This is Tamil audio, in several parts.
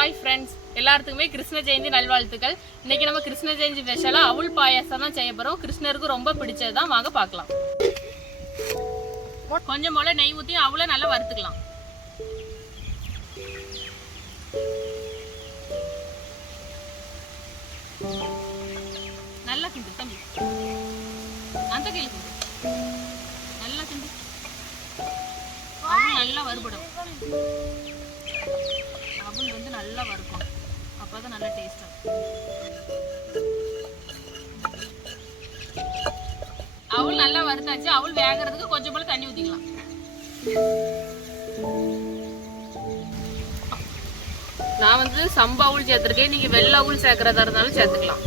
ஹாய் ஃப்ரெண்ட்ஸ், எல்லாத்துக்குமே கிருஷ்ண ஜெயந்தி நல்வாழ்த்துக்கள். இன்னைக்கு நம்ம கிருஷ்ண ஜெயந்தி ஸ்பெஷலா அவுள் பாயாசம் தான் செய்ய போறோம். கிருஷ்ணருக்கு ரொம்ப பிடிச்சது தான், வாங்க பார்க்கலாம். கொஞ்சம் போல நெய் ஊற்றி அவளை நல்லா வறுத்துக்கலாம். நல்லா கிண்டு தம்பி, அந்த கையில் கிண்டு, நல்லா கிண்டு. அவள் நல்லா வறுபடும். அவள் வந்து நல்லா வறுக்கும், அப்போதான் நல்லா டேஸ்ட் ஆகும். அவள் நல்லா வறுத்தாச்சு. அவள் வேகிறதுக்கு கொஞ்சம் போல தண்ணி ஊற்றிக்கலாம். நான் வந்து சம்பா அவள் சேர்த்துருக்கேன், நீங்க வெள்ளை அவள் சேர்க்கறதா இருந்தாலும் சேர்த்துக்கலாம்.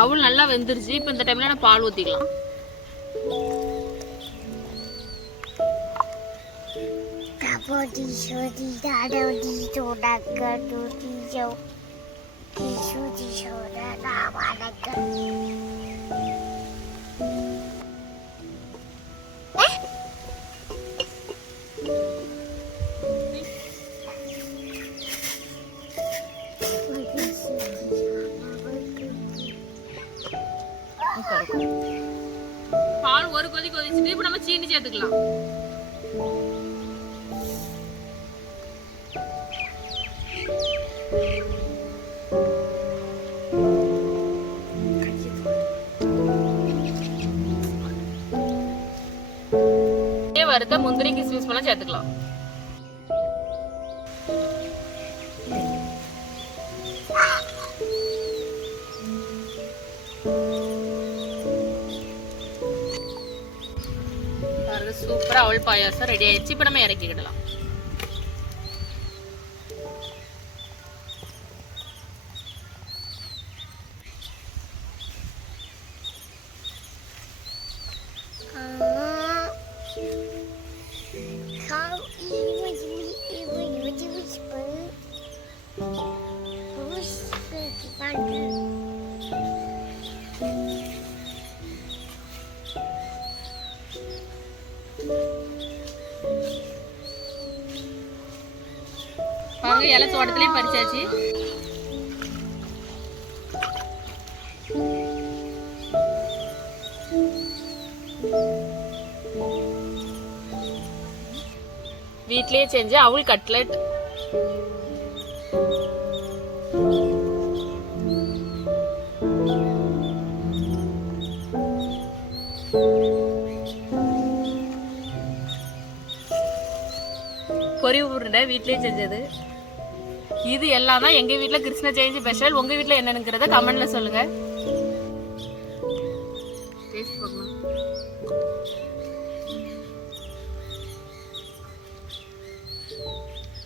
அவள் நல்லா வெந்துருச்சு. இப்போ இந்த டைம்ல நான் பால் ஊற்றிக்கலாம். பால் ஒரு கொதி கொதிச்சுட்டு இப்ப நம்ம சீனி சேர்த்துக்கலாம். வறுத்த முந்திரி கிஸ்மிஸ் எல்லாம் சேர்த்துக்கலாம். சூப்பரா அவள் பாயாசம் ரெடி ஆயிடுச்சு. இப்ப நம்ம இறக்கிக்கிடலாம். வாங்க, இலை தோட்டத்திலே பறிச்சாச்சு. வீட்லயே செஞ்ச அவள் கட்லெட். பொரி உருண்டை வீட்லயே செஞ்சது. இது எல்லாம் தான் எங்க வீட்ல கிருஷ்ண ஜெயந்தி ஸ்பெஷல். உங்க வீட்ல என்னங்கிறத கமெண்ட்ல சொல்லுங்க. டேஸ்ட் பார்க்கலாம்.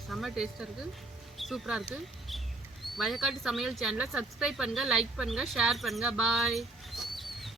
செம்ம டேஸ்டா இருக்கு, சூப்பரா இருக்கு. வயக்காட்டு சமையல் சேனலை சப்ஸ்கிரைப் பண்ணுங்க, லைக் பண்ணுங்க, ஷேர் பண்ணுங்க. பாய்.